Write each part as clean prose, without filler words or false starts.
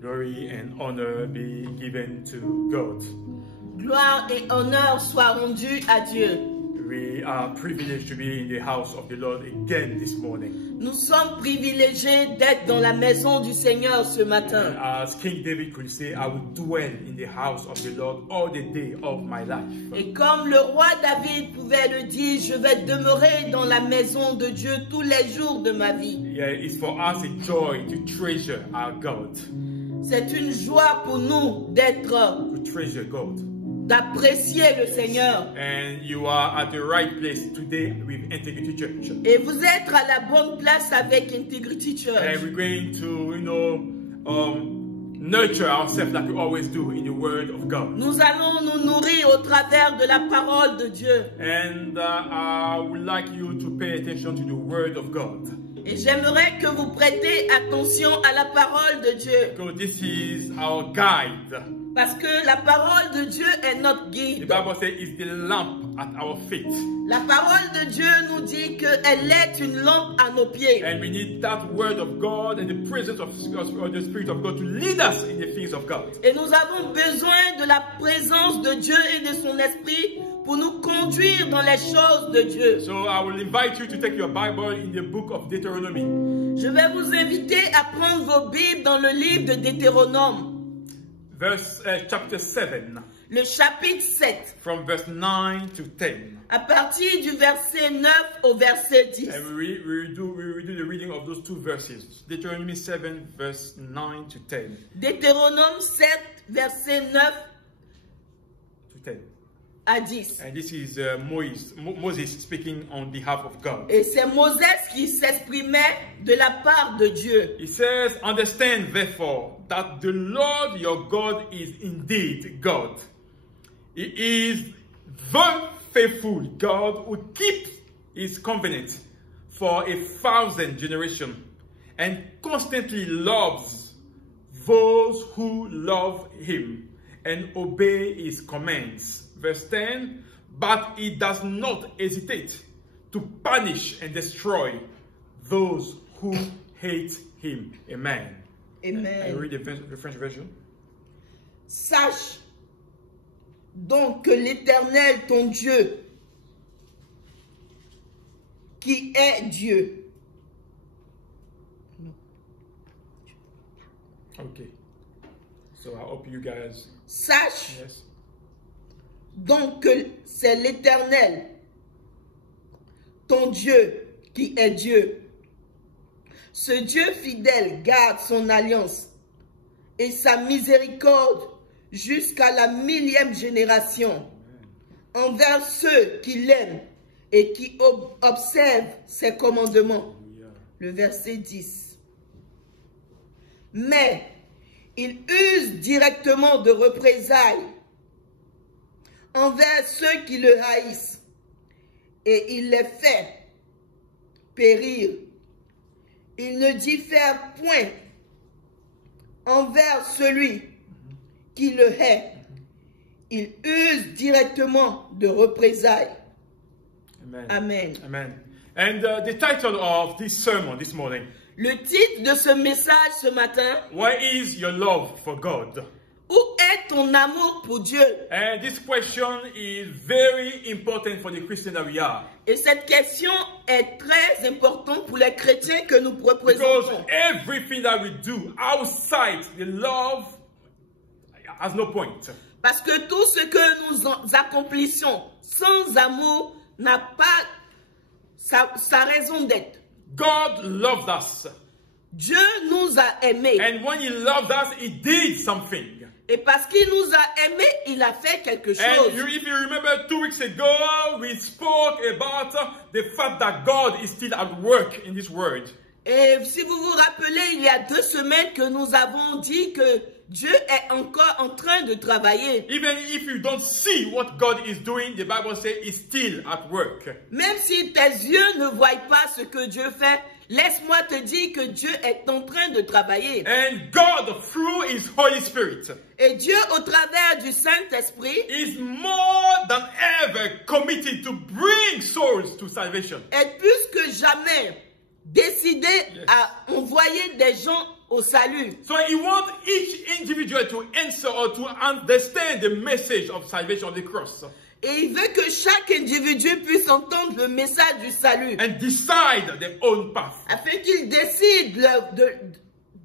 Glory and honor be given to God. Gloire et honneur soient rendus à Dieu. We are privileged to be in the house of the Lord again this morning. Nous sommes privilégiés d'être dans la maison du Seigneur ce matin. And as King David could say, I will dwell in the house of the Lord all the day of my life. Et comme le roi David pouvait le dire, je vais demeurer dans la maison de Dieu tous les jours de ma vie. Yeah, it's for us a joy to treasure our God. C'est une joie pour nous d'être, To treasure God. d'apprécier le Seigneur. And you are at the right place today with Integrity Church. Et vous êtes à la bonne place avec Integrity Church. And we're going to, nurture ourselves like we always do in the Word of God. Nous allons nous nourrir au travers de la parole de Dieu. And I would like you to pay attention to the Word of God. Et j'aimerais que vous prêtez attention à la parole de Dieu. Because this is our guide. Parce que la parole de Dieu est notre The guide. Bible says it's the lamp at our feet. La parole de Dieu nous dit qu'elle est une lampe à nos pieds. And we need that Word of God and the presence of the Spirit of God to lead us in the things of God. Et nous avons besoin de la présence de Dieu et de son esprit pour nous conduire dans les choses de Dieu. So I will invite you to take your Bible in the book of Deuteronomy. Je vais vous inviter à prendre vos Bibles dans le livre de Deutéronome, Chapter 7, le chapitre 7, from verse 9 to 10. à partir du verset 9 au verset 10. And we will do the reading of those two verses. Deuteronomy 7, verse 9 to 10. Deutéronome 7, verset 9 To 10. à 10. And this is Moses speaking on behalf of God. Et c'est Moses qui s'exprimait de la part de Dieu. He says, understand therefore that the Lord your God is indeed God. He is the faithful God who keeps his covenant for 1,000 generations and constantly loves those who love him and obey his commands. Verse 10, but he does not hesitate to punish and destroy those who hate him. Amen. Amen. I read the French version. Sache donc que l'Éternel, ton Dieu, qui est Dieu. Okay. So I hope you guys. Sache Yes. donc que c'est l'Éternel, ton Dieu, qui est Dieu. Ce Dieu fidèle garde son alliance et sa miséricorde jusqu'à la 1000e génération envers ceux qui l'aiment et qui observent ses commandements. Le verset 10. Mais il use directement de représailles envers ceux qui le haïssent et il les fait périr. Il ne diffère point envers celui qui le hait. Il use directement de représailles. Amen. Amen. Amen. And the title of this sermon this morning, Le titre de ce message ce matin, where is your love for God? où est ton amour pour Dieu? And this question is very important for the Christian that we are. Et cette question est très importante pour les chrétiens que nous Because représentons. everything that we do outside the love has no point. Parce que tout ce que nous accomplissons sans amour n'a pas sa raison d'être. God loved us. Dieu nous a aimés. And when he loved us, he did something. Et parce qu'il nous a aimés, il a fait quelque And chose. if you remember 2 weeks ago, we spoke about the fact that God is still at work in this world. Et si vous vous rappelez, il y a 2 semaines que nous avons dit que Dieu est encore en train de travailler. Even if you don't see what God is doing, the Bible says he's still at work. Même si tes yeux ne voient pas ce que Dieu fait, laisse-moi te dire que Dieu est en train de travailler. And God, through his Holy Spirit, Et Dieu, au travers du Saint-Esprit, is more than ever committed to bring souls to salvation. est plus que jamais décidé à envoyer des gens au salut. So he wants each individual to answer or to understand the message of salvation of the cross. Et il veut que chaque individu puisse entendre le message du salut. And decide their own path. Afin qu'ils décident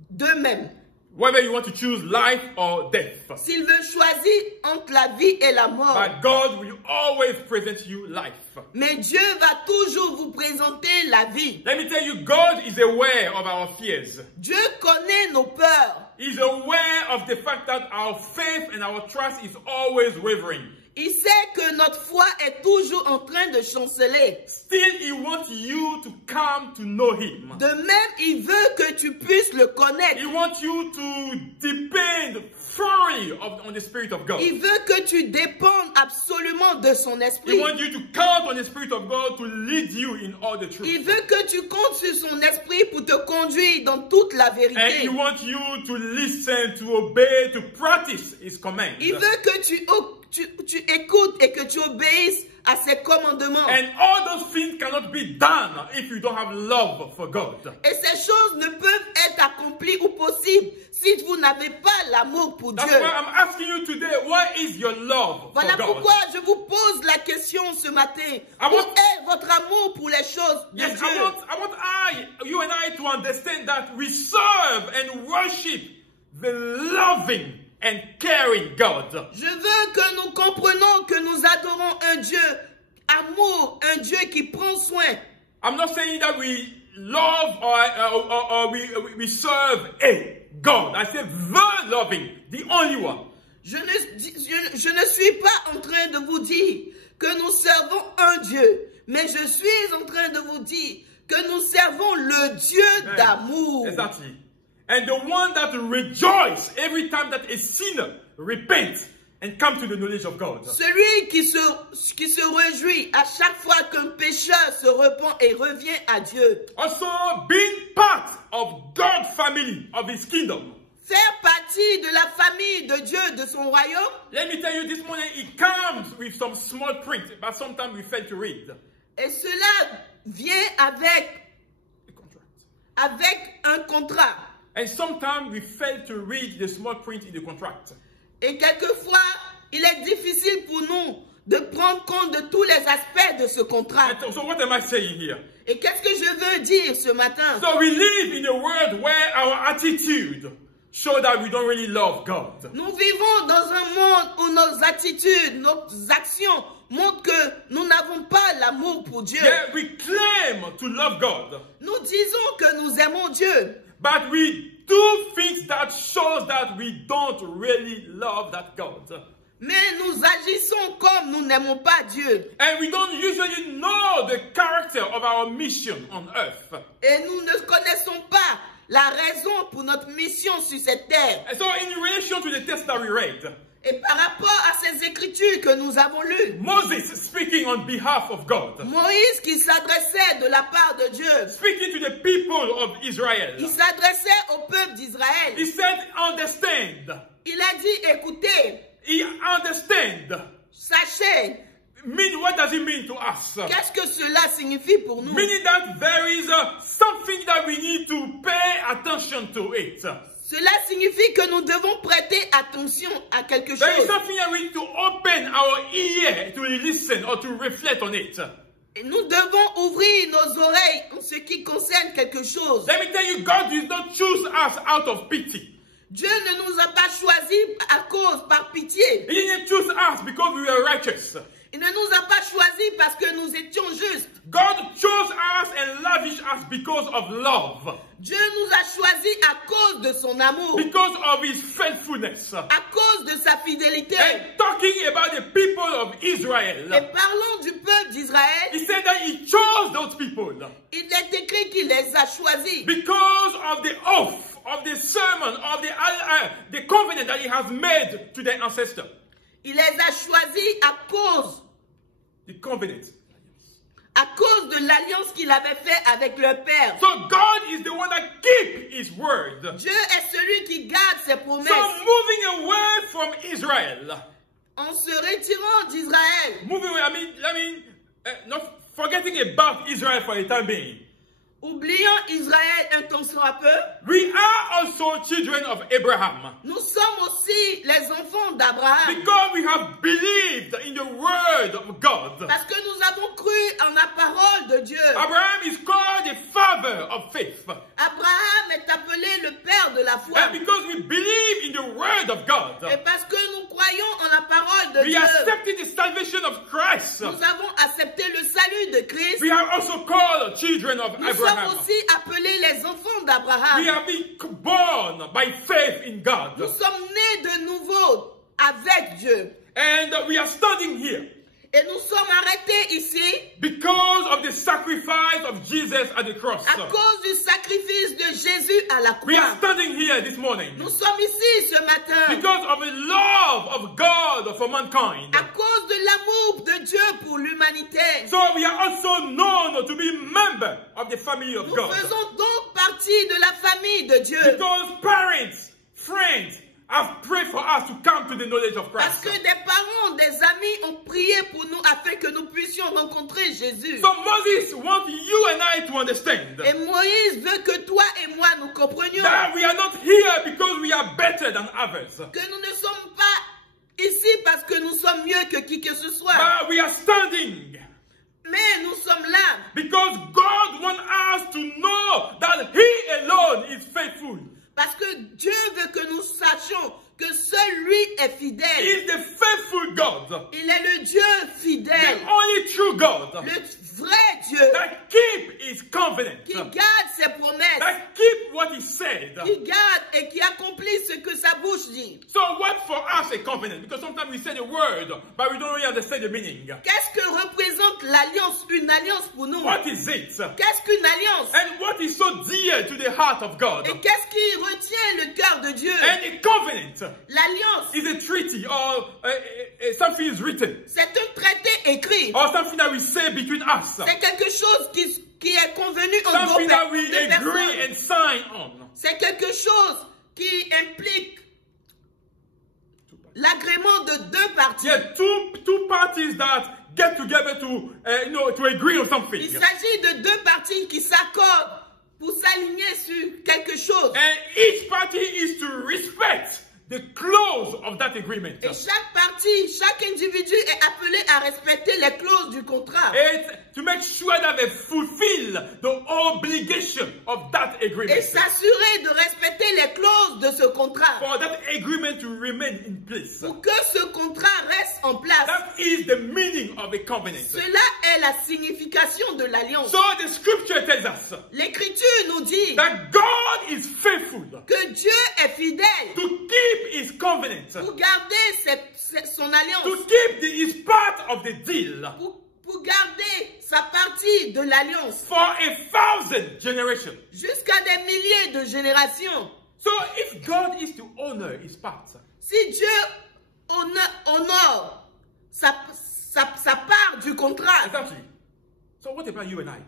d'eux-mêmes. Whether you want to choose life or death. S'ils veulent choisir entre la vie et la mort. But God will always present you life. Mais Dieu va toujours vous présenter la vie. Let me tell you, God is aware of our fears. Dieu connaît nos peurs. He's aware of the fact that our faith and our trust is always wavering. Il sait que notre foi est toujours en train de chanceler. Still, he wants you to come to know him. De même, il veut que tu puisses le connaître. He wants you to depend fully on the Spirit of God. Il veut que tu dépendes absolument de son He esprit. wants you to count on the Spirit of God to lead you in all the truth. Il veut que tu comptes sur son esprit pour te conduire dans toute la And he vérité. wants you to listen, to obey, to practice his commands. Il veut que tu écoutes et que tu obéisses à ses commandements. And all those things cannot be done if you don't have love for God. Et ces choses ne peuvent être accomplies ou possibles si vous n'avez pas l'amour pour That's Dieu. why I'm asking you today, what is your love Voilà for God? pourquoi je vous pose la question ce matin. Où est votre amour pour les choses de Yes, Dieu? I want you and I to understand that we serve and worship the loving and caring God. Je veux que nous comprenions que nous adorons un Dieu amour, un Dieu qui prend soin. I'm not saying that we love or we serve a God. I say the loving, the only one. Je ne suis pas en train de vous dire que nous servons un Dieu, mais je suis en train de vous dire que nous servons le Dieu d'amour. Exactly. And the one that rejoices every time that a sinner repents and comes to the knowledge of God. Celui qui se réjouit à chaque fois qu'un pécheur se repent et revient à Dieu. Also being part of God's family, of his kingdom. Faire partie de la famille de Dieu, de son royaume. Let me tell you, this morning it comes with some small print, but sometimes we fail to read. Et cela vient avec un contrat. And sometimes we fail to read the small print in the contract. Et quelquefois, il est difficile pour nous de prendre compte de tous les aspects de ce contrat. And so what am I saying here? Et qu'est-ce que je veux dire ce matin? So we live in a world where our attitude shows that we don't really love God. Nous vivons dans un monde où nos attitudes, nos actions montrent que nous n'avons pas l'amour pour Dieu. Yeah, we claim to love God, Nous disons que nous aimons Dieu. but we do things that shows that we don't really love that God. Mais nous agissons comme nous n'aimons pas Dieu. And we don't usually know the character of our mission on earth. Et nous ne connaissons pas la raison pour notre mission sur cette terre. And so in relation to the text that we read, Et par rapport à ces écritures que nous avons lues, Moses speaking on behalf of God, Moïse qui s'adressait de la part de Dieu, speaking to the people of Israel, il s'adressait au peuple d'Israël. he said, understand. Il a dit, écoutez, He understand. sachez, What does it mean to us? qu'est-ce que cela signifie pour nous? Meaning that there is something that we need to pay attention to it. Cela signifie que nous devons prêter attention à quelque There is chose. something that we need to open our ear to listen or to reflect on it. Et nous devons ouvrir nos oreilles en ce qui concerne quelque chose. Let me tell you, God did not choose us out of pity. Dieu ne nous a pas choisis à cause, par pitié. He didn't choose us because we were righteous. Il ne nous a pas choisis parce que nous étions justes. God chose us and lavished us because of love. Dieu nous a choisis à cause de son amour, Because of his faithfulness. à cause de sa fidélité. And talking about the people of Israel, Et parlons du peuple d'Israël, he said that he chose those people il est écrit qu'il les a choisis because of the oath, of the sermon, of the covenant that he has made to their ancestors. Il les a choisis à cause The covenant. de l'alliance qu'il avait faite avec leur père. So God is the one that keeps his word. Dieu est celui qui garde ses promesses. So moving away from Israel, En se retirant d'Israël, moving away, I mean, not forgetting about Israel for the time being. Oubliant Israël un temps soit peu, we are also children of Abraham. nous sommes aussi les enfants d'Abraham. Because we have believed in the word of God. Parce que nous avons cru en la parole de Dieu. Abraham is called the father of faith. Abraham est appelé le père de la foi. And because we believe in the word of God, Et parce que nous croyons en la parole de we Dieu, accepted the salvation of Christ. nous avons accepté le salut de Christ. We are also called children of Nous Abraham. sommes aussi appelés les enfants We d'Abraham. have been born by faith in God. Nous sommes nés de nouveau avec Dieu. And we are standing here Et nous sommes arrêtés ici because of the sacrifice of Jesus at the cross. à cause du sacrifice de Jésus à la We are croix. standing here this morning Nous sommes ici ce matin because of the love of God for mankind. à cause de l'amour de Dieu pour l'humanité. So we are also known to be member of the family of Nous God. faisons donc partie de la famille de Dieu. Because parents, friends have prayed for us to come to the knowledge of Parce Christ. que des parents, des amis ont prié pour nous afin que nous puissions rencontrer Jésus. So Moses wants you and I to understand Et Moïse veut que toi et moi nous comprenions that we are not here because we are better than others. que nous ne sommes pas ici parce que nous sommes mieux que qui que ce soit. But we are standing Mais nous sommes là because God wants us to know that He alone is faithful. parce que Dieu veut que nous sachions que seul lui est He fidèle. is the faithful God, Il est le Dieu the fidèle, only true God le vrai Dieu that keep His covenant, qui garde ses promesses, that keep what He said. qui garde et qui accomplit ce que sa bouche dit. So what for us a covenant? Because sometimes we say the word, but we don't really understand the meaning. Qu'est-ce que représente l'alliance, une alliance pour nous? What is it? Qu'est-ce qu'une alliance? And what is so dear to the heart of God? Et qu'est-ce qui retient le cœur de Dieu? And a covenant L'alliance, is a treaty or something is written c'est un traité écrit. or something that we say between us. C'est quelque chose qui est convenu en Something that we deux agree personnes. and sign on. C'est quelque chose qui implique l'agrément de deux parties. Yeah, two parties that get together to to agree on something. Il s'agit de deux parties qui s'accordent pour s'aligner sur quelque chose. And each party is to respect the clause of that agreement. Et chaque partie, chaque individu est appelé à respecter les clauses du contrat. It's to make sure that they fulfill the obligation of that Et agreement. s'assurer de respecter les clauses de ce contrat. For that agreement to remain in place. Pour que ce contrat reste en place. That is the meaning of a covenant. Cela est la signification de l'alliance. So the scripture tells us L'Écriture nous dit that God is faithful que Dieu est fidèle to keep his covenant, pour garder son alliance, to keep his part of the deal pour garder sa partie de l'alliance for 1,000 generations. jusqu'à des milliers de générations. So if God is to honor his part, Si Dieu honore sa part du contrat, exactly. So what about you and I?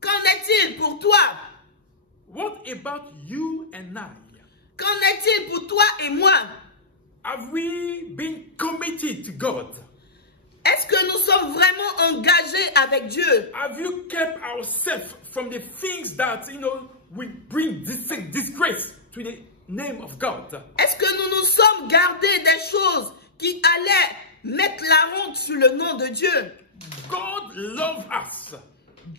qu'en est-il pour toi? What about you and I? Qu'en est-il pour toi et moi? Have we been committed to God? Est-ce que nous sommes vraiment engagés avec Dieu? Have you kept ourselves from the things that, will bring disgrace to the name of God? Est-ce que nous nous sommes gardés des choses qui allaient mettre la honte sur le nom de Dieu? God loves us.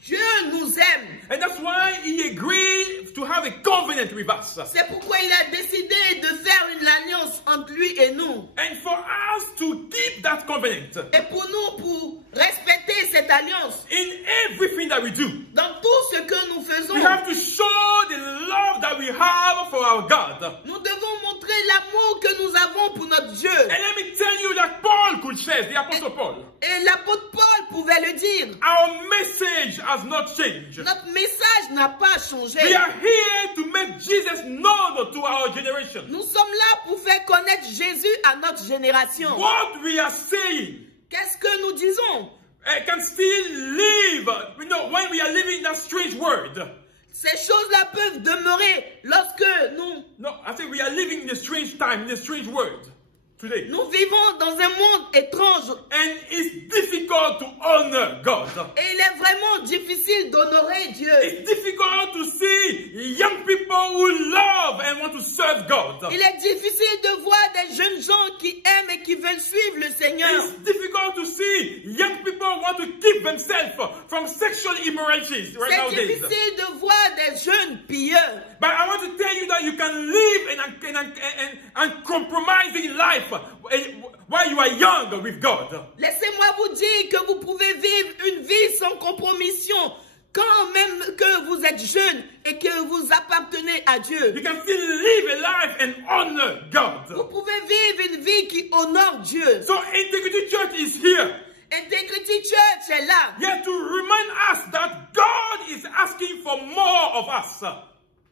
Dieu nous aime. And that's why he agreed to have a covenant with us. C'est pourquoi il a décidé de faire une alliance entre lui et nous. And for us to keep that covenant Et pour nous, pour respecter cette alliance, in everything that we do, dans tout ce que nous faisons, we have to show the love that we have for our God. nous devons montrer l'amour que nous avons pour notre Dieu. And let me tell you that Paul could say, the Apostle Paul, Et l'apôtre Paul pouvait le dire. our message has not changed. Notre message n'a pas changé. We are here to make Jesus known to our generation. Nous sommes là pour faire connaître Jésus à notre génération. What we are saying Qu'est-ce que nous disons? can still live, when we are living in that strange world. Ces choses-là peuvent demeurer lorsque nous... No, I say we are living in a strange time, in a strange world. today. Nous vivons dans un monde étrange And it's difficult to honor God. et il est vraiment difficile d'honorer Dieu. It's difficult to see young people who love and want to serve God. Il est difficile de voir des jeunes gens qui aiment et qui veulent suivre le Seigneur. It's difficult to see young people want to keep themselves from sexual immoralities right C'est nowadays. difficile de voir des jeunes pieux. But I want to tell you that you can live an uncompromising life while you are young with God. Laissez-moi vous dire que vous pouvez vivre une vie sans compromission quand même que vous êtes jeune et que vous appartenez à Dieu. You can still live a life and honor Vous God. pouvez vivre une vie qui honore Dieu. So Integrity Church is here. Integrity Church est là Here to remind us that God is asking for more of us.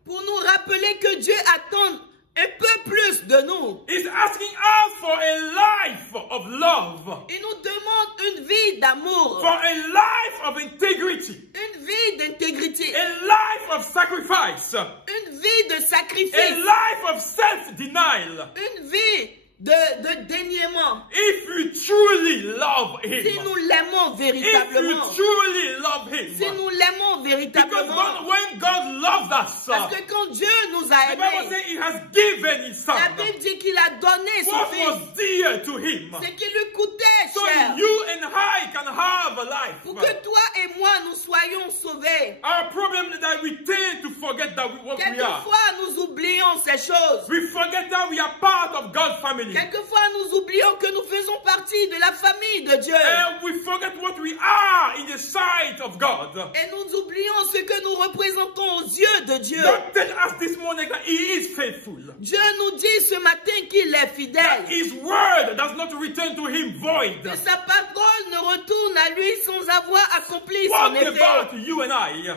pour nous rappeler que Dieu attend un peu plus de nous. He's asking us for a life of love, Il nous demande une vie d'amour, for a life of integrity, une vie d'intégrité, a life of sacrifice, une vie de a sacrifice, life of self-denial. une vie de déniement. If you truly love Si Him, nous l'aimons if you véritablement, truly love si Him, nous l'aimons because véritablement, when God loves us, parce que quand Dieu nous a the Bible aimés, says He has given His Son. la Bible dit qu'il a donné son What Fils, was dear to Him, ce qui lui coûtait so cher, you and I can have a life. pour que toi et moi nous soyons sauvés. Our problem is that we tend to forget that what we are. Quelquefois nous oublions ces choses. We forget that we are part of God's family. Quelquefois nous oublions que nous faisons partie de la famille de Dieu. And we forget what we are in the sight of God. Et nous oublions ce que nous représentons aux yeux de Dieu. God tell us this morning that He is faithful. Dieu nous dit ce matin qu'il est That fidèle. His word does not return to Him void. Que sa parole ne retourne à lui sans avoir accompli son What effet. about you and I?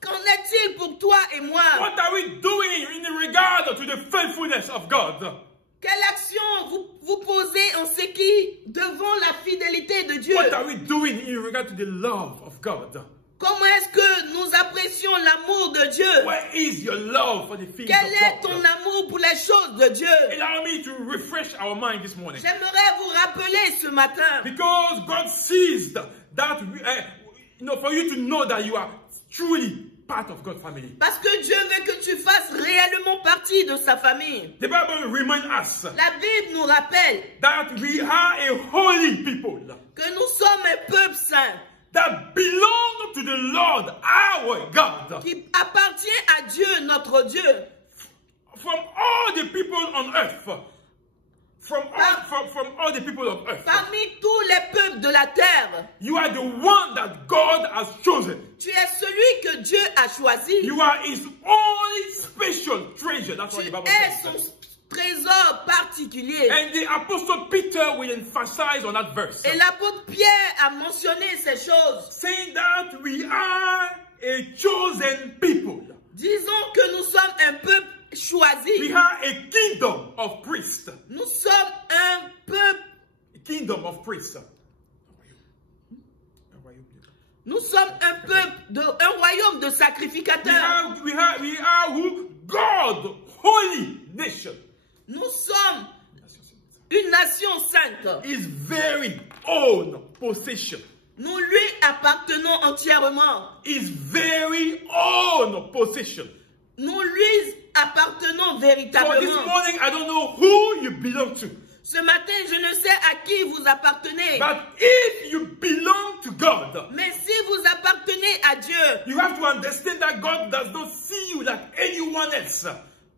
Qu'en est-il pour toi et moi? What are we doing in regard to the faithfulness of God? Quelle action vous posez en ce qui devant la fidélité de Dieu? What are we doing in regard to the love of God? Comment est-ce que nous apprécions l'amour de Dieu? Where is your love for the things Quel est of ton God? amour pour les choses de Dieu? Allow me to refresh our mind this morning. J'aimerais vous rappeler ce matin, Because God sees that for you to know that you are truly part of God's family. parce que Dieu veut que tu fasses réellement partie de sa famille. The Bible reminds us La Bible nous rappelle that we are a holy people que nous sommes un peuple saint that belong to the Lord our God. qui appartient à Dieu, notre Dieu. From all the people on earth, from all the people of earth, Parmi tous les peuples de la terre, you are the one that God has chosen. tu es celui que Dieu a choisi. You are His only special treasure. That's what Tu the Bible es son says. trésor particulier. And the Apostle Peter will emphasize on that verse, Et l'apôtre Pierre a mentionné ces choses, saying that we are a chosen people. disons que nous sommes un peuple We choisi. are a kingdom of priests. Nous sommes un peuple, A kingdom of priests. nous sommes un peuple, un royaume de sacrificateurs. We are who? God, holy nation. Nous sommes une nation sainte. His very own possession. Nous lui appartenons entièrement. His very own possession. Nous lui appartenons So this véritablement. morning, I don't know who you belong to. Ce matin, je ne sais à qui vous appartenez. But if you belong to God, Mais si vous appartenez à Dieu, you have to understand that God does not see you like anyone else.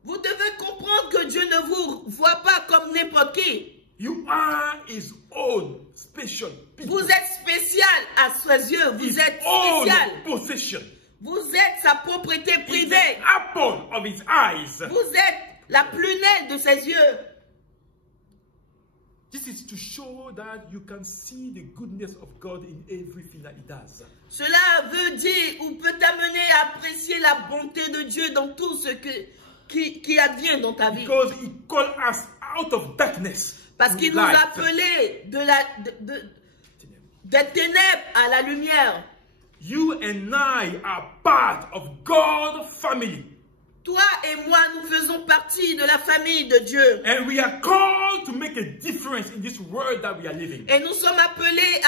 vous devez comprendre que Dieu ne vous voit pas comme n'importe qui. You are His own special people. Vous êtes spécial à ses yeux. Vous His êtes own spécial. possession. Vous êtes sa propriété It's privée. the apple of His eyes. Vous êtes la prunelle de ses yeux. This is to show that you can see the goodness of God in everything that He does. Cela veut dire ou peut t'amener à apprécier la bonté de Dieu dans tout ce qui advient dans ta vie. Because He called us out of darkness. Parce to qu'il nous a light. appelés des ténèbres à la lumière. You and I are part of God's family. Toi et moi, nous faisons partie de la famille de Dieu. And we are called to make a difference in this world that we are living. Et nous sommes appelés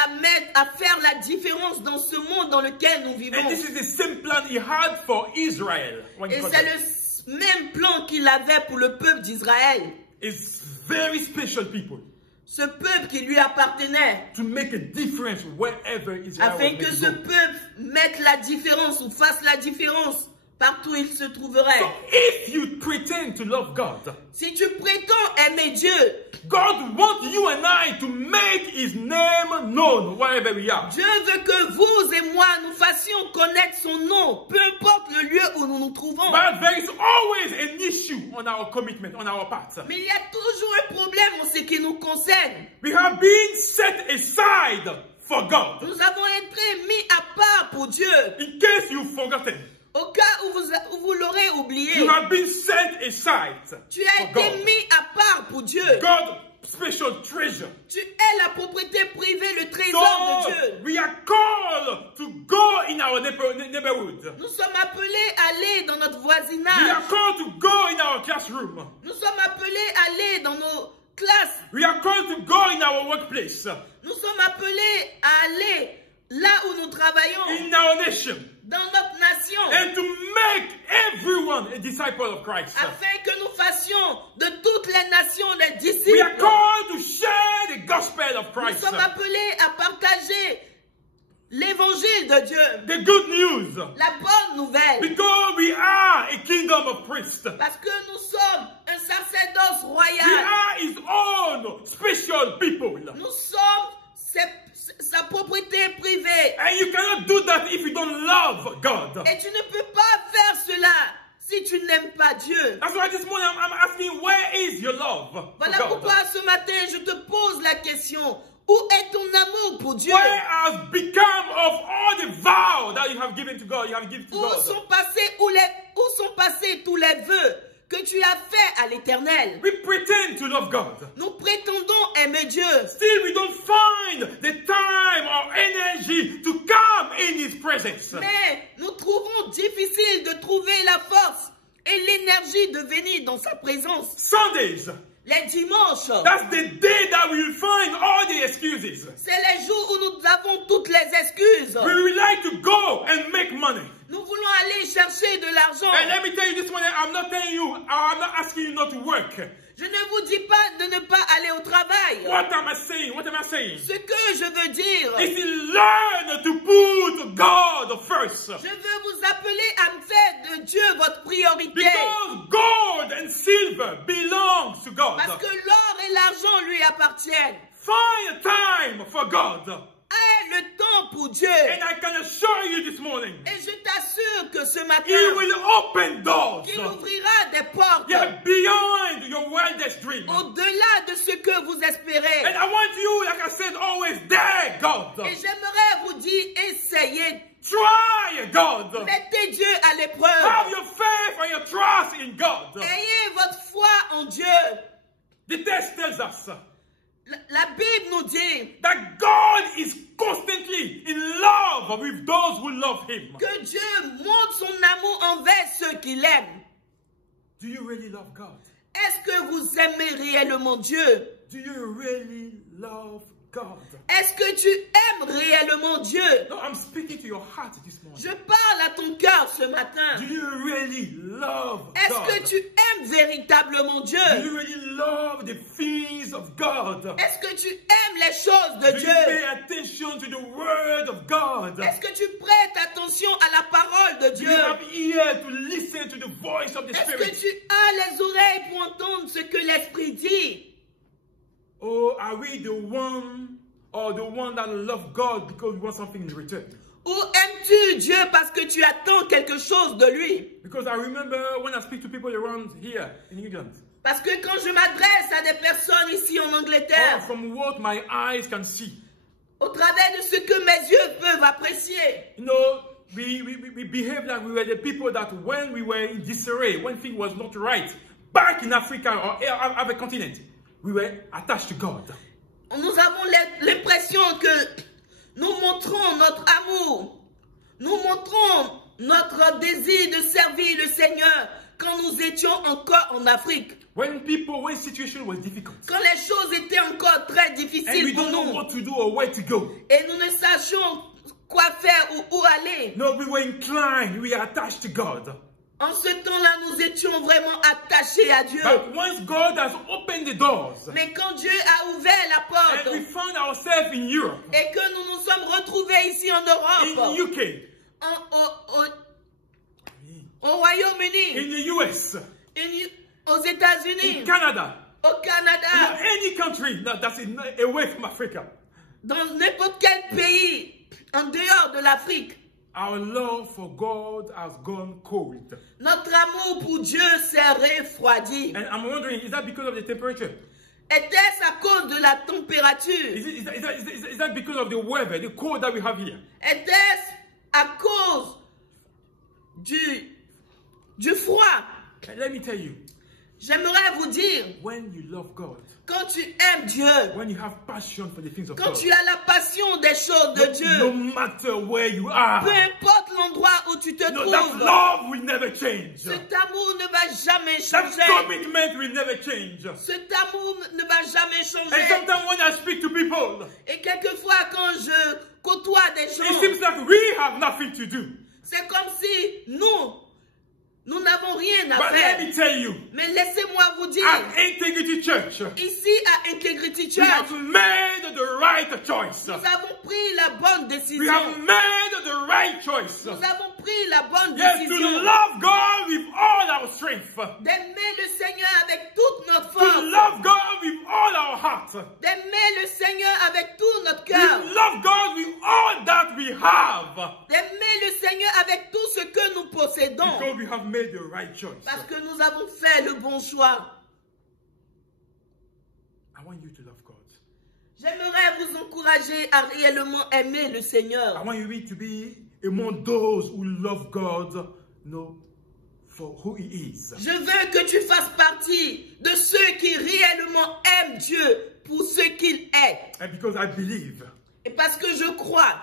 à faire la différence dans ce monde dans lequel nous vivons. And this is the same plan he had for Israel. Et c'est le même plan qu'il avait pour le peuple d'Israël. It's very special people. Ce peuple qui lui appartenait. To make a difference wherever Israel afin que ce peuple mette la différence ou fasse la différence partout où il se trouverait. So if you pretend to love God, si tu prétends aimer Dieu, God wants you and I to make His name known wherever we are. Dieu veut que vous et moi nous fassions connaître son nom, peu importe le lieu où nous nous trouvons. But there is always an issue on our commitment, on our part. Mais il y a toujours un problème en ce qui nous concerne. We have been set aside for God. Nous avons été mis à part pour Dieu. In case you've forgotten. Au cas où vous l'aurez oublié. You have been set aside. Tu as été mis à part pour Dieu. God special treasure. Tu es la propriété privée, le trésor de Dieu. We are called to go in our neighborhood. Nous sommes appelés à aller dans notre voisinage. We are called to go in our classroom. Nous sommes appelés à aller dans nos classes. We are called to go in our workplace. Nous sommes appelés à aller là où nous travaillons. In our nation. Dans notre nation. And to make everyone a disciple of Christ. Afin que nous fassions de toutes les nations des disciples. We are called to share the gospel of Christ. Nous sommes appelés à partager l'évangile de Dieu. The good news. La bonne nouvelle. Because we are a kingdom of priests. Parce que nous sommes un sacerdoce royal. We are His own special people. Nous sommes sa propriété privée. And you cannot do that if you don't love God. Et tu ne peux pas faire cela si tu n'aimes pas Dieu. That's why this morning I'm asking, where is your love? Voilà pourquoi ce matin je te pose la question. Où est ton amour pour Dieu? Where has become of all the vows that you have given to God? You have given to God. Où sont passés tous les vœux que tu as fait à l'Éternel? We pretend to love God. Nous prétendons aimer Dieu. Still, we don't find the time or energy to come in His presence. Mais nous trouvons difficile de trouver la force et l'énergie de venir dans sa présence. Sundays. Les dimanches. That's the day that we will find all the excuses. C'est les jours où nous avons toutes les excuses. We would like to go and make money. Nous voulons aller chercher de l'argent. And let me tell you this morning, I'm not asking you not to work. Je ne vous dis pas de ne pas aller au travail. What am I saying? What am I saying? Ce que je veux dire, is to learn to put God first. Je veux vous appeler à faire de Dieu votre priorité. Because gold and silver belongs to God. Parce que l'or et l'argent lui appartiennent. Find a time for God. Aie le temps pour Dieu. And I can assure you this morning. Et je t'assure que ce matin, He will open doors. qu'il ouvrira des portes. Yeah, beyond your wildest dream. Au-delà de ce que vous espérez. And I want you, like I said, always dare God. Et j'aimerais vous dire, essayez. Try God. Mettez Dieu à l'épreuve. Have your faith and your trust in God. Ayez votre foi en Dieu. The text tells us La Bible nous dit that God is constantly in love with those who love Him. Que Dieu montre son amour envers ceux qui l'aiment. Do you really love God? Est-ce que vous aimez réellement Dieu? Do you really love God? Est-ce que tu aimes réellement Dieu? No, I'm speaking to your heart this morning. Je parle à ton cœur ce matin. Do you really love God? Est-ce que tu aimes véritablement Dieu? Do you really love the things of God? Est-ce que tu aimes les choses de Do Dieu? you pay attention to the word of God? Est-ce que tu prêtes attention à la parole de Do Dieu? you have ear to listen to the voice of the Est-ce Spirit? que tu as les oreilles pour entendre ce que l'Esprit dit? Or are we the one that love God because we want something in return? Ou aimes-tu Dieu parce que tu attends quelque chose de lui? Because I remember when I speak to people around here in England. Parce que quand je m'adresse à des personnes ici en Angleterre, Or from what my eyes can see. au travers de ce que mes yeux peuvent apprécier, You know, we behave like we were the people that when we were in disarray, when things was not right, back in Africa or other continent, we were attached to God. nous avons l'impression que nous montrons notre amour, nous montrons notre désir de servir le Seigneur quand nous étions encore en Afrique, when situation was difficult, quand les choses étaient encore très and we difficiles pour don't know nous, what to do or where to go. et nous ne sachions quoi faire ou où aller, No, we were inclined, we are attached to God. en ce temps-là, nous étions vraiment attachés à Dieu. But once God has opened the doors, Mais quand Dieu a ouvert la and porte we found ourselves in Europe, et que nous nous sommes retrouvés ici en Europe, in UK, au Royaume-Uni, in the US, aux États-Unis, in Canada, au Canada, any country that's away from Africa, dans n'importe quel pays en dehors de l'Afrique, our love for God has gone cold. notre amour pour Dieu s'est refroidi. And I'm wondering, is that because of the temperature? Était-ce à cause de la température? Is that because of the weather, the cold that we have here? Était-ce à cause du froid? And let me tell you, J'aimerais vous dire, when you love God, quand tu aimes Dieu, when you have passion for the things of quand God, tu as la passion des choses de Dieu, no matter where you are, peu importe l'endroit où tu te no, that trouves, love will never change. cet amour ne va jamais That changer. commitment will never change. Cet amour ne va jamais And changer. sometimes when I speak to people, Et quelquefois, quand je côtoie des it gens, seems like we have nothing to do. c'est comme si nous n'avons rien à But let faire. me tell you, Mais laissez-moi vous dire, at Integrity Church, ici à Integrity we Church, have made the right choice. nous avons pris la bonne We décision. have made the right choice. Nous avons pris la bonne Yes, to décision love God with all our strength. d'aimer le Seigneur avec toute notre To force, love God with all our heart. d'aimer le Seigneur avec tout notre We cœur, love God with all that we have. d'aimer le Seigneur avec tout ce que nous possédons, Because we have made the right choice. parce que nous avons fait le bon choix. I want you to love God. J'aimerais vous encourager à réellement aimer le I Seigneur. want you to be among those who love God, for who He is. Je veux que tu fasses partie de ceux qui réellement aiment Dieu pour ce qu'il est. And because I believe, Et parce que je crois,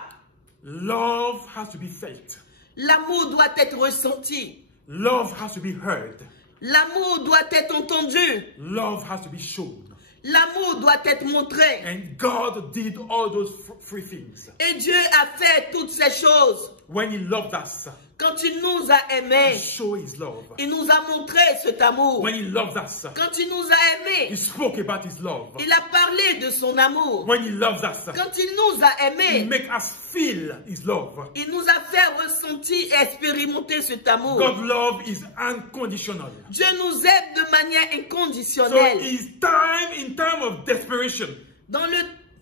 love has to be felt. l'amour doit être ressenti. Love has to be heard. L'amour doit être entendu. Love has to be shown. L'amour doit être montré. And God did all those three things. Et Dieu a fait toutes ces choses. When He loved us, Quand il nous a He aimés, showed His love. il nous a montré cet amour. When He loved us, Quand il nous a He aimés, spoke about His love. il a parlé de son amour. When He loves us, Quand il nous a He aimés, makes us feel His love. il nous a fait ressentir et expérimenter cet amour. God's love is unconditional. Dieu nous aide de manière So inconditionnelle. in time of desperation,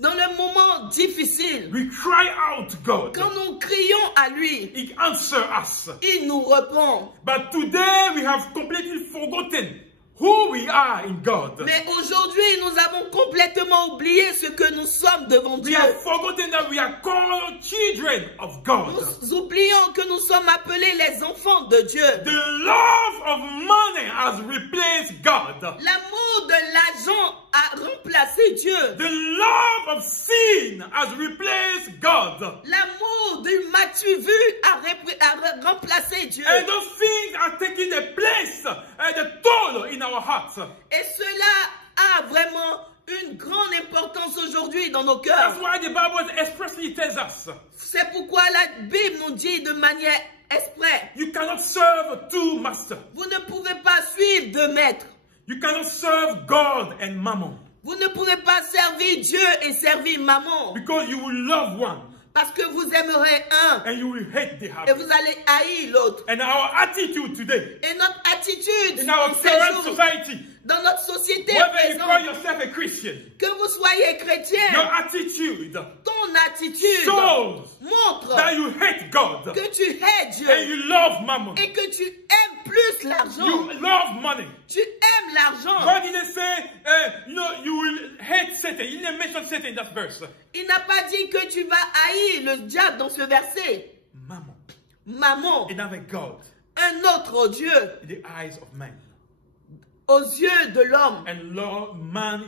Dans le moment difficile, we cry out to God. quand nous crions à lui, He answers us. il nous répond. But today we have completely forgotten who we are in God. Mais aujourd'hui, nous avons complètement oublié ce que nous sommes devant We Dieu. have forgotten that we are called children of God. Nous oublions que nous sommes appelés les enfants de Dieu. The love of money has replaced God. L'amour de l'argent a remplacé Dieu. The love of sin has replaced God. L'amour du m'as-tu vu a remplacé Dieu. And those things are taking the place and the toll in our hearts. Et cela a vraiment une grande importance aujourd'hui dans nos cœurs. That's why the Bible expressly tells us, C'est pourquoi la Bible nous dit de manière exprès, you cannot serve two masters. vous ne pouvez pas suivre deux maîtres. You cannot serve God and mammon. Vous ne pouvez pas servir Dieu et servir maman. Because you will love one Parce que vous aimerez un and you will hate the et other. vous allez haïr l'autre. And our attitude today, Et notre attitude in our en ces current jours, society, dans notre société whether you call présente, yourself a Christian, que vous soyez chrétien, your attitude ton attitude shows montre that you hate God que tu hais Dieu and you love mammon. et que tu aimes plus l'argent. You love money. Tu aimes l'argent. God didn't say, you will hate Satan. He didn't mention Satan in that verse. Il n'a pas dit que tu vas haïr le diable dans ce verset. Mammon. Maman, Another God un autre Dieu in the eyes of man. aux yeux de l'homme. And Lord, man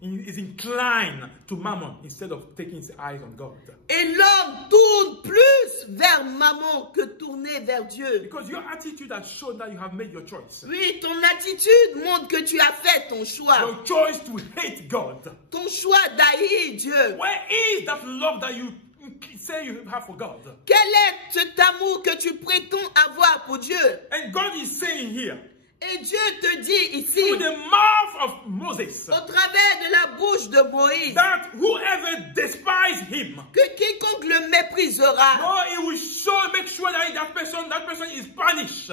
is inclined to mammon instead of taking his eyes on God. Et l'homme tourne plus vers maman que tourner vers Dieu. Because your attitude has shown that you have made your choice. Oui, ton attitude montre que tu as fait ton choix. Your choice to hate God. Ton choix d'haïr Dieu. Where is that love that you say you have for God? Quel est cet amour que tu prétends avoir pour Dieu? And God is saying here, Et Dieu te dit ici, through the mouth of Moses, au travers de la bouche de Moïse, that whoever despises him, que quiconque le méprisera, no, he will make sure that that person is punished.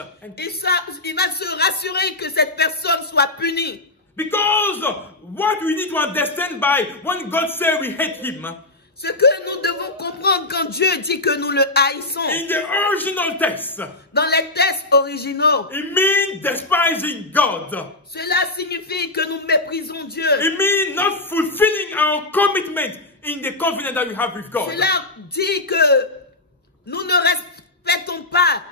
il va se rassurer que cette personne soit punie. Because what we need to understand by when God says we hate him, Ce que nous devons comprendre quand Dieu dit que nous le haïssons, in the original text, dans les textes originaux, it means despising God. cela signifie que nous méprisons Dieu. It means not fulfilling our commitment in the covenant that we have with God. Cela dit que nous ne respectons pas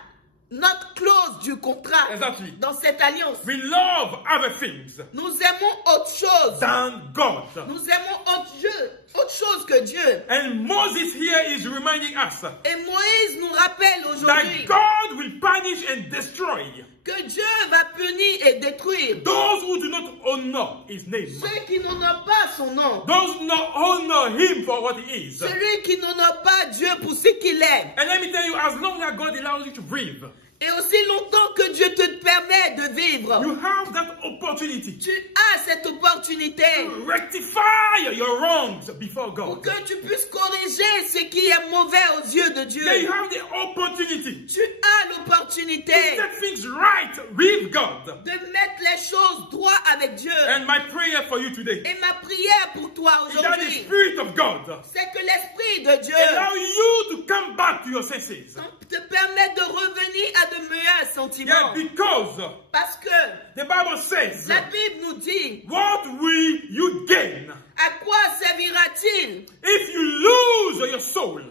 notre clause du contrat Exactly. dans cette alliance. We love other things Nous aimons autre chose. than God. Nous aimons autre chose que Dieu. And Moses here is reminding us Et Moïse nous rappelle that aujourd'hui God will punish and destroy que Dieu va punir et détruire those who do not honor his name. ceux qui n'honorent pas son nom. Those who do not honor him for what he is. Celui qui n'honore pas Dieu pour ce qu'il est. And let me tell you, as long as God allows you to breathe, Et aussi longtemps que Dieu te permet de vivre, you have that opportunity tu as cette opportunité to rectify your wrongs before pour God. que tu puisses corriger ce qui est mauvais aux yeux de Dieu. Then you have the opportunity Tu as to l'opportunité set things right with God. de mettre les choses droit avec Dieu. And my prayer for you today Et ma prière pour toi is that the aujourd'hui, Spirit of God c'est que l'Esprit de Dieu allow you to come back to your senses. te permette de revenir à de meilleurs Yeah, sentiments. because Parce que the Bible says, la Bible nous dit, what will you gain à quoi servira-t-il if you lose your soul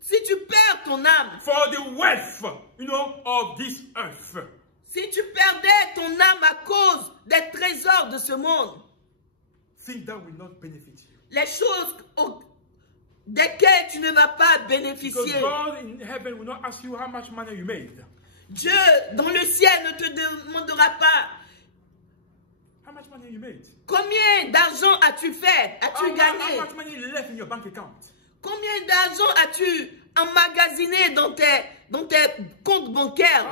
si tu perds ton âme, for the wealth, of this earth? si tu perdais ton âme à cause des trésors de ce monde, Think that will not benefit you. les choses desquelles tu ne vas pas Because bénéficier. God in heaven will not ask you how much money you made. Dieu dans le ciel ne te demandera pas How much money you made? combien d'argent as-tu fait, as-tu How gagné, much money left in your bank account? combien d'argent as-tu emmagasiné dans tes comptes bancaires,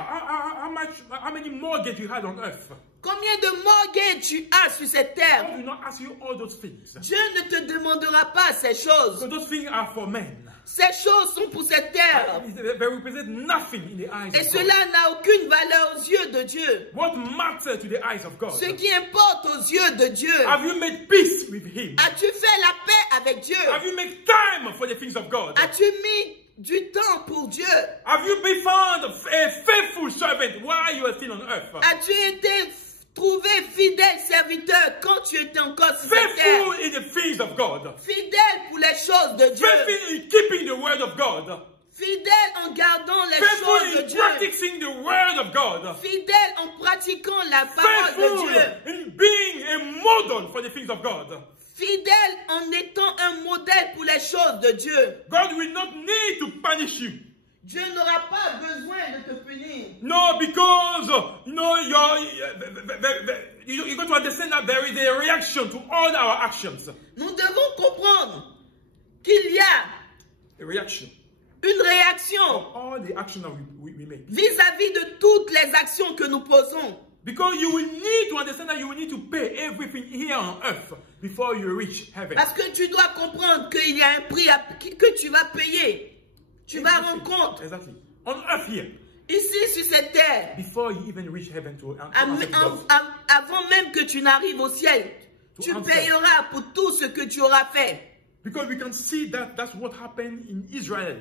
How many mortgages you had on earth? combien de mortgages tu as sur cette terre. God will not ask you all those things. Dieu ne te demandera pas ces choses. Because those things are for men. Ces choses sont pour cette terre. They represent nothing in the eyes Et of God. cela n'a aucune valeur aux yeux de Dieu. What matters to the eyes of God? Ce qui importe aux yeux de Dieu. Have you made peace with Him? As-tu fait la paix avec Dieu? Have you made time for the things of God? As-tu mis du temps pour Dieu? Have you been found a faithful servant while you are still on earth? As-tu été trouvé fidèle serviteur quand tu étais encore sur cette terre? Faithful in the things of God. Fidèle pour les choses de Dieu. Faithful in keeping the word of God. Fidèle en gardant les Faithful choses de in Dieu. practicing the word of God. Fidèle en pratiquant la parole de Faithful Dieu. in being a model for the things of God. Fidèle en étant un modèle pour les choses de Dieu. God will not need to punish you. Dieu n'aura pas besoin de te punir. No, because you got to understand that there is a reaction to all our actions. Nous devons comprendre qu'il y a A reaction. une réaction All the action that we make. vis-à-vis de toutes les actions que nous posons. Because you will need to understand that you will need to pay everything here on earth before you reach heaven. Parce que tu dois comprendre qu'il y a un prix que tu vas payer. Tu vas rendre compte. Exactly. On earth here. Ici sur cette terre. Before you even reach heaven to Avant même que tu n'arrives au ciel. Tu payeras pour tout ce que tu auras fait. Because we can see that that's what happened in Israel.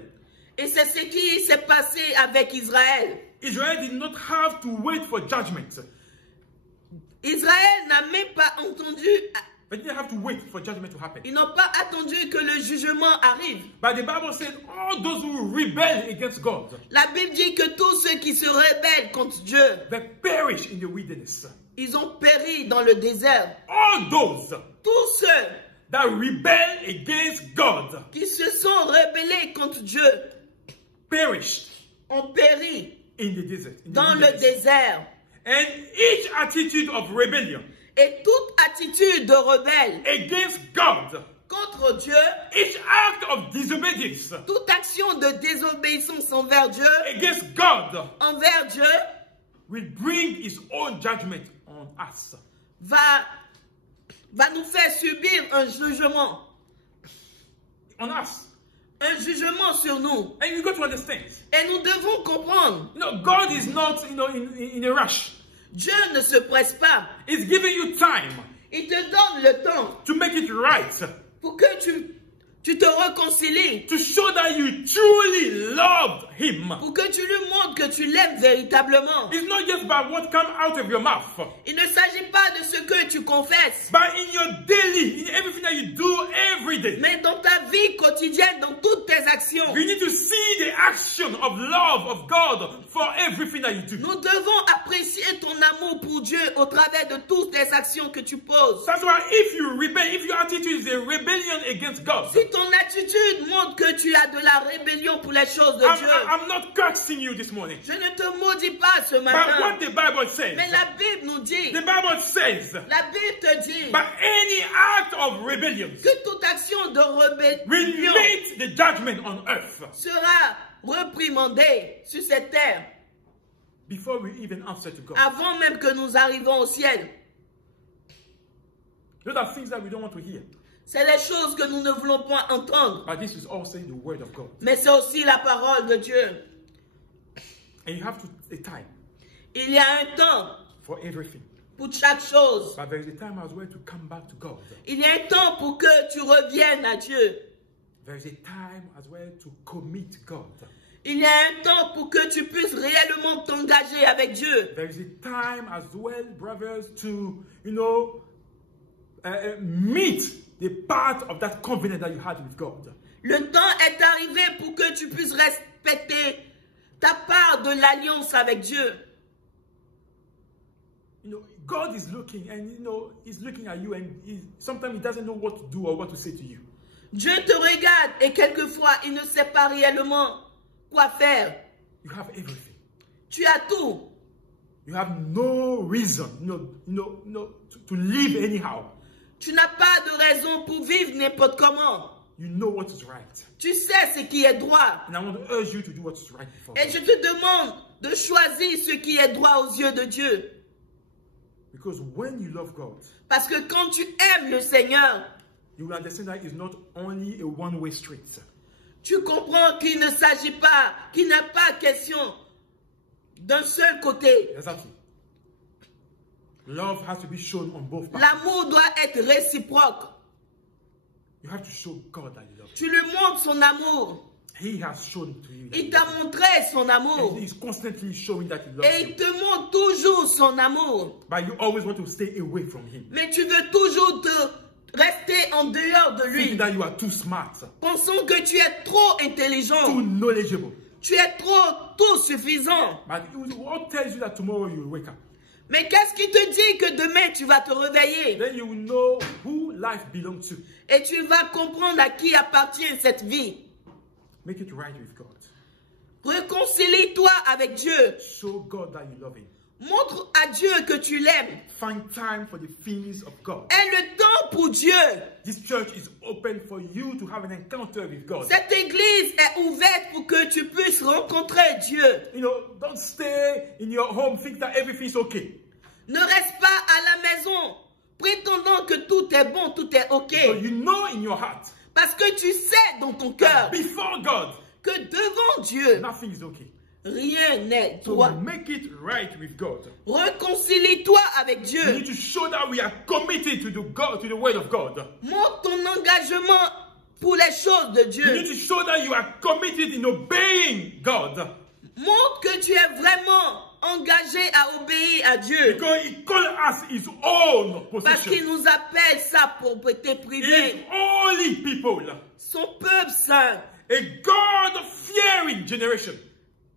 Et c'est ce qui s'est passé avec Israël. Israel did not have to wait for judgment. Israël n'a même pas They didn't have to wait for judgment to happen. Ils n'ont pas attendu que le jugement arrive. But the Bible said all those who rebel against God, La Bible dit que tous ceux qui se rebellent contre Dieu, they perish in the wilderness. ils ont péri dans le désert. All those Tous ceux that rebel against God qui se sont rebellés contre Dieu perished ont péri in the desert. In the dans le wilderness. désert. And each attitude of rebellion Et toute attitude de rebelle against God, contre Dieu, each act of disobedience toute action de désobéissance envers Dieu, against God envers Dieu, will bring his own judgment on us. va nous faire subir un jugement. On us. Un jugement sur nous. And you got to understand. Et nous devons comprendre. You know, God is not, in a rush. Dieu ne se presse pas. He's giving you time Il te donne le temps to make it right, pour que tu te réconcilies. to show that you truly loved him. Pour que tu lui montres que tu l'aimes véritablement. It's not just by what comes out of your mouth, Il ne s'agit pas de ce que tu confesses. but in your daily, in everything that you do every day. Mais dans ta vie quotidienne, dans toutes tes actions. You need to see the action of love of God for everything that you do. Nous devons apprécier ton amour pour Dieu au travers de toutes les actions que tu poses. That's why if you rebel, if your attitude is a rebellion against God, Si ton attitude montre que tu as de la rébellion pour les choses de Dieu, I'm not cursing you this morning. je ne te maudis pas ce But matin. what the Bible says, Mais la Bible nous dit, the Bible says, la Bible te dit but any act of rebellion que toute action de will rébellion meet the judgment on earth sera reprimandée sur cette terre before we even answer to God. avant même que nous arrivons au ciel. Those are things that we don't want to hear. C'est les choses que nous ne voulons pas entendre. But this is also the word of God. Mais c'est aussi la parole de Dieu. And you have to take time Il y a un temps for everything. pour chaque chose. But there is a time as well to come back to God. Il y a un temps pour que tu reviennes à Dieu. There is a time as well to commit God. Il y a un temps pour que tu puisses réellement t'engager avec Dieu. There is a time as well, brothers, to, meet the part of that covenant that you had with God. Le temps est arrivé pour que tu puisses respecter ta part de l'alliance avec Dieu. God is looking and, he's looking at you and sometimes he doesn't know what to do or what to say to you. Dieu te regarde et quelquefois il ne sait pas réellement quoi faire. You have everything. Tu as tout. You have no reason, to live anyhow. Tu n'as pas de raison pour vivre n'importe comment. You know what is right. Tu sais ce qui est droit. And I want to urge you to do what is right before Et God. je te demande de choisir ce qui est droit aux yeux de Dieu. Because when you love God, Parce que quand tu aimes le Seigneur, you will understand that it's not only a one-way street. tu comprends qu'il ne s'agit pas, qu'il n'a pas question d'un seul côté. Exactly. Love has to be shown on both parts. L'amour doit être réciproque. You have to show God that you love him. Tu lui montres son amour. He has shown to you that Il you t'a love him. montré son amour. And he's constantly showing that you love Et il him. te montre toujours son amour. But you always want to stay away from him. Mais tu veux toujours te rester en dehors de lui. Thinking that you are too smart, Pensons que tu es trop intelligent. too knowledgeable. Tu es trop tout suffisant. But what tells you that tomorrow you will wake up? Mais qu'est-ce qui te dit que demain tu vas te réveiller? Then you will know who life belongs to. Et tu vas comprendre à qui appartient cette vie. Make it right with God. Réconcilie-toi avec Dieu. Show God that you love him. Montre à Dieu que tu l'aimes. Find time for the things of God. Aie le temps pour Dieu. This church is open for you to have an encounter with God. Cette église est ouverte pour que tu puisses rencontrer Dieu. Don't stay in your home thinking that everything's okay. Ne reste pas à la maison prétendant que tout est bon, tout est ok. So you know in your heart, Parce que tu sais dans ton cœur before God, que devant Dieu, nothing is okay. rien n'est So droit. make it right with God. Réconcilie-toi avec We Dieu. need to show that we are committed to the word of God. Montre ton engagement pour les choses de You need Dieu. to show that you are committed in obeying God. Montre que tu es vraiment engagés à obéir à Dieu. Because he called us his own Parce qu'il possession. nous appelle sa propriété His privée. holy people. Son peuple saint. A God-fearing generation.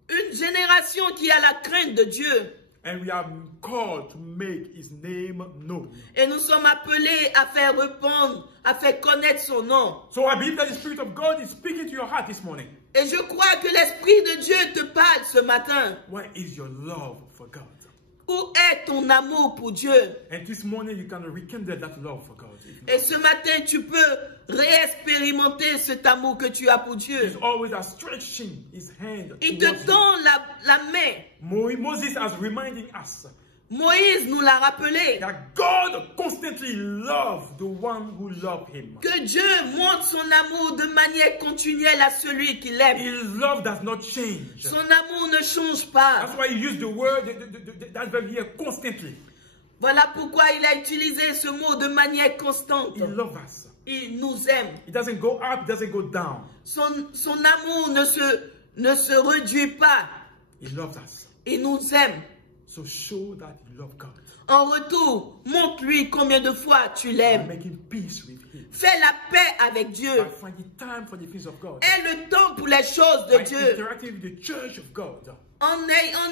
Une génération qui a la crainte de Dieu. And we are called to make his name known. Et nous sommes appelés à faire répandre, à faire connaître son nom. So I believe that the Spirit of God is speaking to your heart this morning. Et je crois que l'Esprit de Dieu te parle ce matin. Where is your love for God? Où est ton amour pour Dieu? And this morning you can rekindle that love for God. Et ce matin, tu peux réexpérimenter cet amour que tu as pour Dieu. He's always stretching his hand. Il te towards you. tend la main. Moses is reminding us Moïse nous l'a rappelé. that God constantly loved the one who loved him. Que Dieu montre son amour de manière continuelle à celui qui l'aime. His love does not change. Son amour ne change pas. That's why he used the word, that verb here, constantly. Voilà pourquoi il a utilisé ce mot de manière constante. He loves us. Il nous aime. It doesn't go up, it doesn't go down. Son amour ne se réduit pas. He loves us. Il nous aime. So show that you love God. En retour, montre-lui combien de fois tu By l'aimes. making peace with him. Fais la paix avec Dieu. By finding time for the things of God. Aie le temps pour les choses de By Dieu. interacting with the church of God. En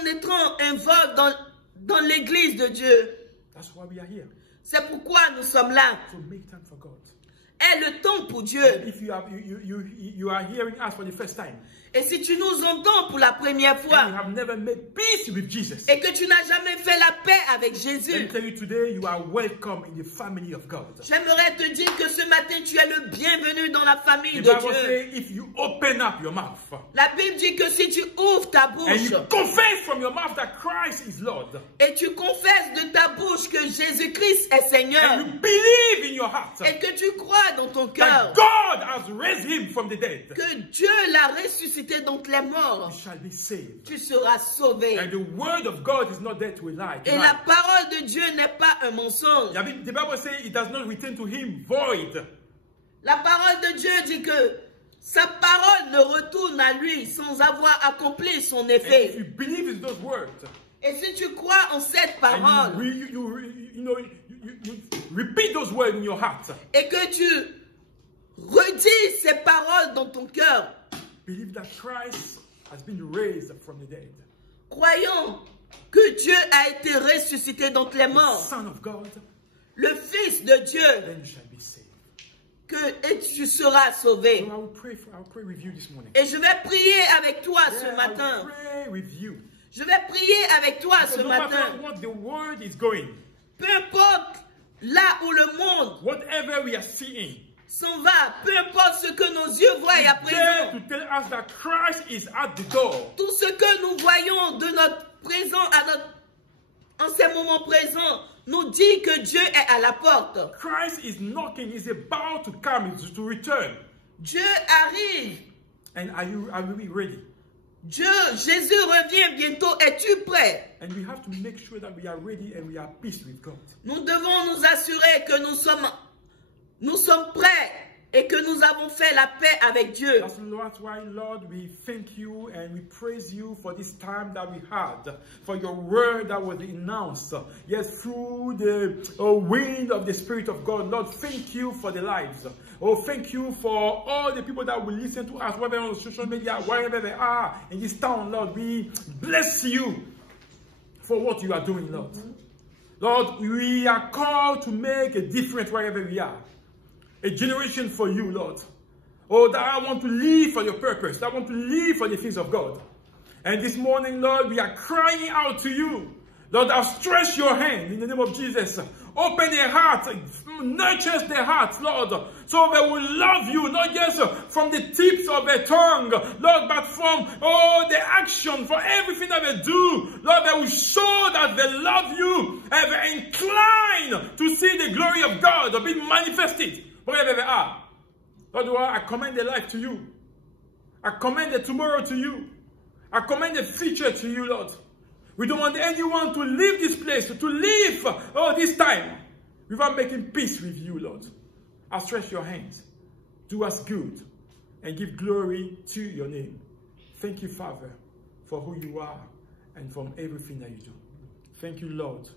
étant involve dans l'église de Dieu. That's why we are here. C'est pourquoi nous sommes là. So make time for God. Aie le temps pour Dieu. If you are hearing us for the first time, Et si tu nous entends pour la première and you fois have never made peace with Jesus, et que tu n'as jamais fait la paix avec let me Jésus, tell you today, you are welcome in the family of God. j'aimerais te dire que ce matin, tu es le bienvenu dans la famille The de Bible Dieu. says if you open up your mouth La Bible dit que si tu ouvres ta and bouche you confess from your mouth that Christ is Lord, et tu confesses de ta bouche que Jésus-Christ est Seigneur and you believe in your heart et que tu crois dans ton cœur that God has raised him from the dead, que Dieu l'a ressuscité d'entre les morts, you shall be saved. tu seras sauvé. And the word of God is not there to lie. Et la parole de Dieu n'est pas un mensonge. The Bible says it does not return to him void. La parole de Dieu dit que sa parole ne retourne à lui sans avoir accompli son And if effet. you believe in those words, Et si tu crois en cette parole and you repeat those words in your heart, et que tu redis ces paroles dans ton cœur, believe that Christ has been raised from the dead. croyons que Dieu a été ressuscité d'entre les The morts, Son of God, le Fils de Dieu, then you shall be saved. et tu seras sauvé. So I'll pray with you this morning. Et je vais prier avec toi ce Yeah, matin. I'll pray with you. Je vais prier avec toi So ce no matin. matter what the world is going, Peu importe là où le monde whatever we are seeing, s'en va, peu importe ce que nos yeux voient à there présent, to tell us that Christ is at the door. tout ce que nous voyons de notre présent en ces moments présents nous dit que Dieu est à la porte. Christ is knocking, he's about to come, he's to return. Dieu arrive. And are we ready? Jésus revient bientôt. Es-tu prêt? And we have to make sure that we are ready and we are at peace with God. Nous devons nous assurer que nous sommes prêts et que nous avons fait la paix avec Dieu. That's why, Lord, we thank you and we praise you for this time that we had, for your word that was announced, yes, through the wind of the Spirit of God. Lord, thank you for the lives. Oh, thank you for all the people that will listen to us, whether on social media, wherever they are in this town, Lord. We bless you for what you are doing, Lord. Lord, we are called to make a difference wherever we are. A generation for you, Lord. Oh, that I want to live for your purpose. I want to live for the things of God. And this morning, Lord, we are crying out to you. Lord, outstretch your hand in the name of Jesus. Open their hearts, nurture their hearts, Lord, so they will love you, not just from the tips of their tongue, Lord, but from the action, for everything that they do. Lord, they will show that they love you and they're inclined to see the glory of God being manifested wherever they are. Lord, I commend their life to you. I commend the tomorrow to you. I commend the future to you, Lord. We don't want anyone to leave this place, to leave this time without making peace with you, Lord. Outstretch your hands. Do us good and give glory to your name. Thank you, Father, for who you are and from everything that you do. Thank you, Lord,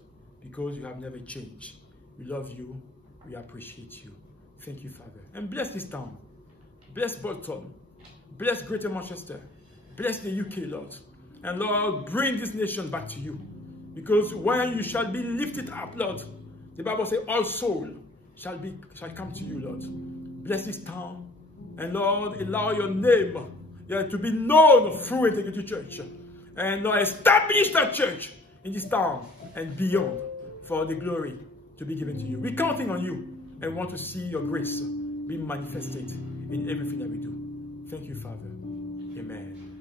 because you have never changed. We love you. We appreciate you. Thank you, Father. And bless this town. Bless Bolton. Bless Greater Manchester. Bless the UK, Lord. And Lord, bring this nation back to you. Because when you shall be lifted up, Lord, the Bible says all soul shall come to you, Lord. Bless this town. And Lord, allow your name to be known through Integrity Church. And Lord, establish that church in this town and beyond for the glory to be given to you. We're counting on you and want to see your grace be manifested in everything that we do. Thank you, Father. Amen.